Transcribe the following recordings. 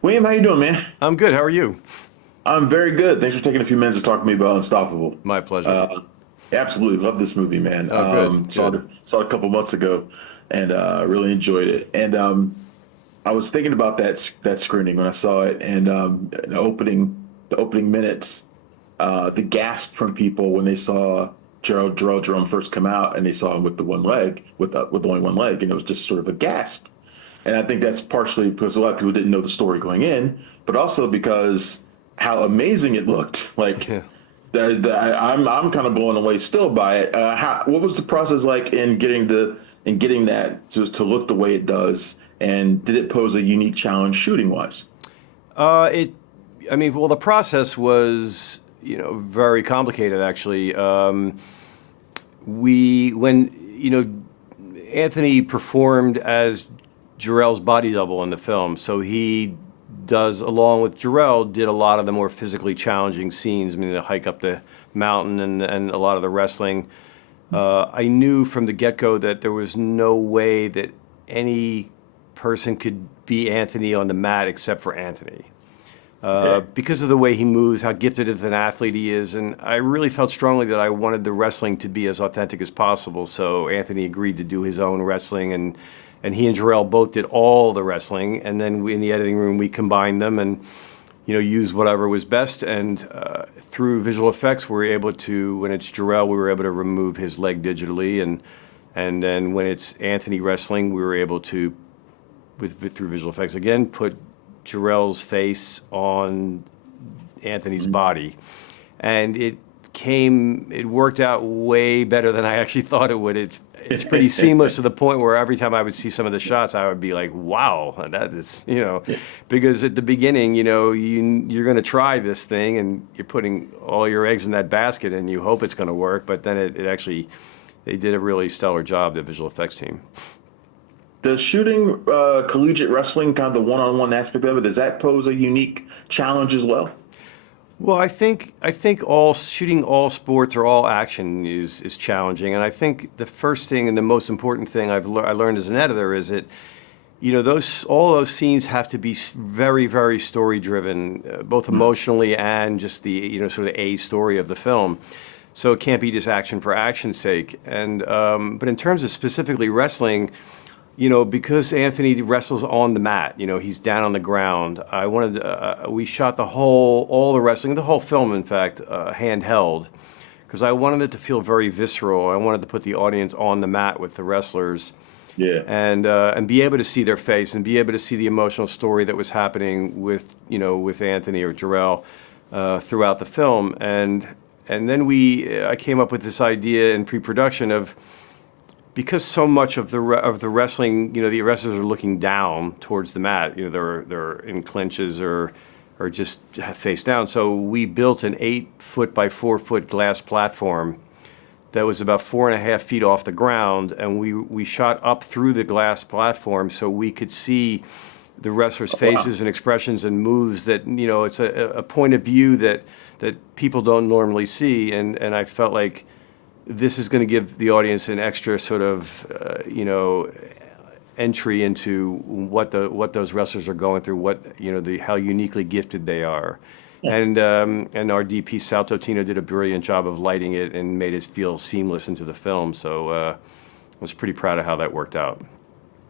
William, how you doing, man? I'm good. How are you? I'm very good. Thanks for taking a few minutes to talk to me about Unstoppable. My pleasure. Uh, Absolutely love this movie, man. Oh, good, good. Saw it a couple months ago, and really enjoyed it. And I was thinking about that screening when I saw it, and the opening minutes, the gasp from people when they saw Jharrel Jerome first come out, and they saw him with the one leg, with only one leg, and it was just sort of a gasp. And I think that's partially because a lot of people didn't know the story going in, but also because how amazing it looked. Like Yeah. I'm kind of blown away still by it. What was the process like in getting that to look the way it does? And did it pose a unique challenge shooting wise? It, I mean, well, the process was, very complicated actually. When, Anthony performed as Jarrell's body double in the film, so he does, along with Jharrel, did a lot of the more physically challenging scenes. I mean, the hike up the mountain and a lot of the wrestling. I knew from the get-go that there was no way that any person could be Anthony on the mat except for Anthony. Yeah. Because of the way he moves, how gifted of an athlete he is, and I really felt strongly that I wanted the wrestling to be as authentic as possible. So Anthony agreed to do his own wrestling, and he and Jharrel both did all the wrestling, and then in the editing room we combined them and used whatever was best. And through visual effects, we were able to, when it's Jharrel, we were able to remove his leg digitally, and then when it's Anthony wrestling, we were able to, through visual effects again, put Jharrel's face on Anthony's body, and it worked out way better than I actually thought it would. It's pretty seamless to the point where every time I would see some of the shots, I would be like, wow, that is, because at the beginning, you're going to try this thing and you're putting all your eggs in that basket and you hope it's going to work, but then it actually, they did a really stellar job, the visual effects team. Does shooting collegiate wrestling, kind of the one-on-one aspect of it, does that pose a unique challenge as well? Well, I think all shooting all sports or all action is challenging, and I think the first thing and the most important thing I learned as an editor is that all those scenes have to be very, very story driven, both emotionally and just the sort of a story of the film. So it can't be just action for action's sake. And but in terms of specifically wrestling, because Anthony wrestles on the mat, he's down on the ground. We shot all the wrestling, the whole film, in fact, handheld, because I wanted it to feel very visceral. I wanted to put the audience on the mat with the wrestlers, Yeah. and be able to see their face and be able to see the emotional story that was happening with Anthony or Jharrel throughout the film. And then I came up with this idea in pre-production of, because so much of the wrestling, the wrestlers are looking down towards the mat. They're in clinches or just face down. So we built an 8-foot by 4-foot glass platform that was about 4.5 feet off the ground, and we shot up through the glass platform so we could see the wrestlers' faces and expressions and moves. That it's a point of view that people don't normally see, and I felt like this is going to give the audience an extra sort of, entry into what those wrestlers are going through, how uniquely gifted they are. Yeah. And our DP Sal Totino did a brilliant job of lighting it and made it feel seamless into the film. So I was pretty proud of how that worked out.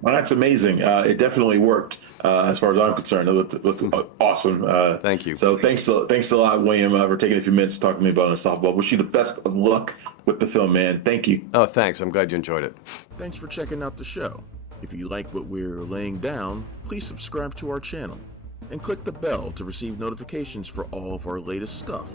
Well, that's amazing. It definitely worked as far as I'm concerned. It looked awesome. Thank you. So thanks a lot, William, for taking a few minutes to talk to me about Unstoppable. Wish you the best of luck with the film, man. Thank you. Oh, thanks. I'm glad you enjoyed it. Thanks for checking out the show. If you like what we're laying down, please subscribe to our channel and click the bell to receive notifications for all of our latest stuff.